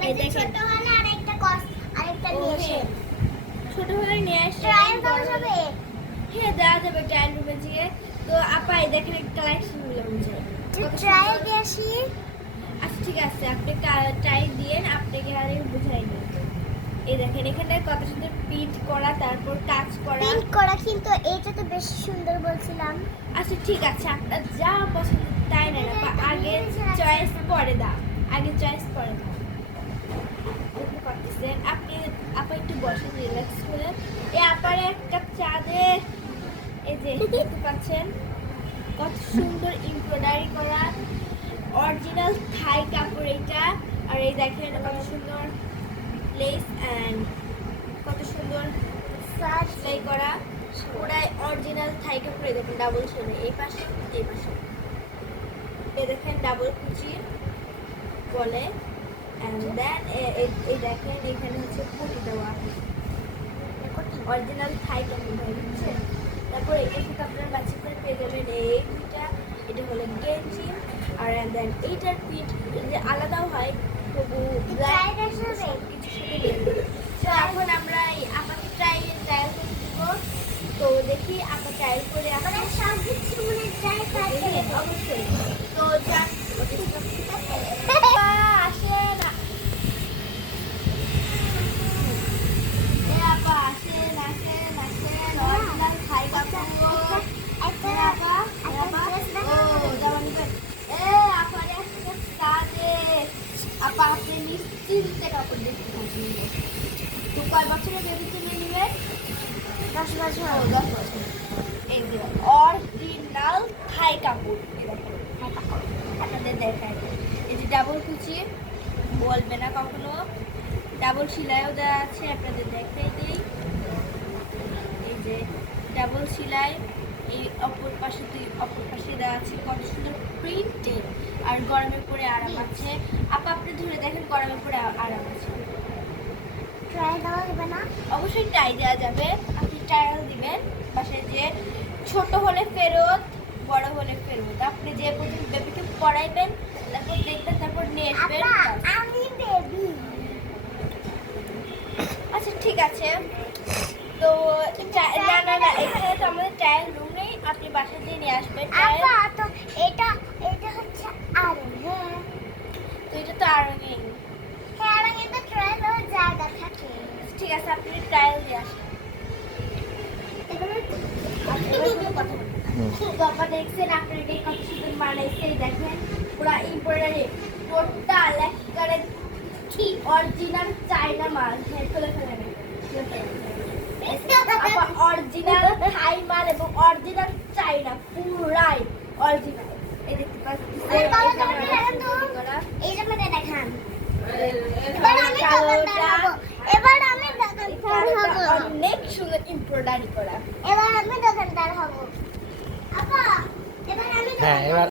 বলেছি ছোট হলে আরেকটা নিয়ে আসেন। ছোট হলে নিয়ে আসে ট্রায়াল দেওয়া যাবে? হ্যাঁ দেওয়া যাবে ট্রায়াল রুমে গিয়ে। তো আপা এই দেখেন কালেকশনগুলো বুঝে ট্রায়াল দিয়ে আসি। আচ্ছা ঠিক আছে, আপনি ট্রাই দিয়েন, আপনাকে আর বুঝাই নিন। এই দেখেন এখানে কত সুন্দর প্রিন্ট করা, তারপর কাজ করা। প্রিন্ট করা কিন্তু এইটা তো বেশ সুন্দর বলছিলাম। আচ্ছা ঠিক আছে, আপনার যা পছন্দ তাই নেন আপা, আগে চয়েস পরে দাও, আগে চয়েস পরে দাও। দেখতে পাচ্ছেন আপনি, আপা একটু বসেন রিল্যাক্স করে। এই আপারে এক কাপ চা দে। এই যে দেখতে পাচ্ছেন কত সুন্দর এমব্রয়ডারি করা অরিজিনাল থাই কাপড় এটা। আর এই দেখেন কত সুন্দর লেস এন্ড কত সুন্দর সেলাই করা, পুরাই অরিজিনাল থাই কাপড়। এই দেখেন ডাবল সেলাই, এই পাশে এই পাশে। এই দেখেন ডাবল কুচি বলে। এন্ড দেন এই দেখেন এখানে হচ্ছে পুটি দেওয়া অরিজিনাল থাই কাপড় হচ্ছে। তারপর এখানে থেকে আপনার বাচ্চাদের পেয়ে যাবেন এই দুইটা, এটা হলো গেঞ্জি। আর দেন এইটার পিঠ যে আলাদাও হয় তবু তো এখন আমরা এই আপাকে ট্রায়াল করে দিব। তো দেখি আপা ট্রায়াল করে আপনার অবশ্যই। তো যান আসেন, আপা আসেন আসেন আসেন, অরিজিনাল থাই কাপড়। আপা আপনি নিশ্চিন্তে কাপড় দেখতে থাকবেন। তো কয় বছরের বেবি কিনে নেবেন? 10 বছর। 10 বছর। এই যে অরিজিনাল থাই কাপড়, আপনাদের দেখায়। এই যে ডাবল কুচি, বলবে না কখনো, ডাবল সেলাইও দেওয়া আছে, আপনাদের দেখাই দিই। এই যে ডাবল সেলাই, এই অপর পাশে দেওয়া আছে কত সুন্দর প্রিন্টেড। আর গরমে পরে আরাম আছে। আপা আপনি ধরে দেখেন গরমে পরে আরাম আছে। ট্রায়াল দেওয়া যাবে না? অবশ্যই ট্রাই দেওয়া যাবে, আপনি ট্রায়াল দিবেন বাসায় যে। ছোট হলে ফেরত, বড় হলে ফেরত। আপনি যে পর্যন্ত বেবিকে পড়াইবেন, তারপর দেখবেন, তারপর নিয়ে আসবেন। আমি বেবি। আচ্ছা ঠিক আছে। তো না এখানে তো আমাদের ট্রায়াল রুম নেই, আপনি বাসায় দিয়ে নিয়ে আসবেন। আপা তো এটা হচ্ছে আরো। হ্যাঁ তো এটা তো আরো নেই। হ্যাঁ আর এটা ট্রায়াল দেওয়ার জায়গা থাকে। ঠিক আছে, আপনি ট্রায়াল দিয়ে আসেন। বাবা দেখছেন আপনাকে কত সুন্দর বানাইছে, দেখেন পুরো এমব্রয়ডারি টোটাল একেবারে কি অরিজিনাল চায়না মাল। হ্যাঁ ফেলে অরিজিনাল থাই মাল এবং অরিজিনাল চায়না, পুরাই অরিজিনাল। এই দেখতে পাচ্ছেন দেখান। এবার আমি দোকানদার হব। অনেক সুন্দর এমব্রয়ডারি করা। এবার আমি দোকানদার হব। আপা এবার আমি হ্যাঁ এবার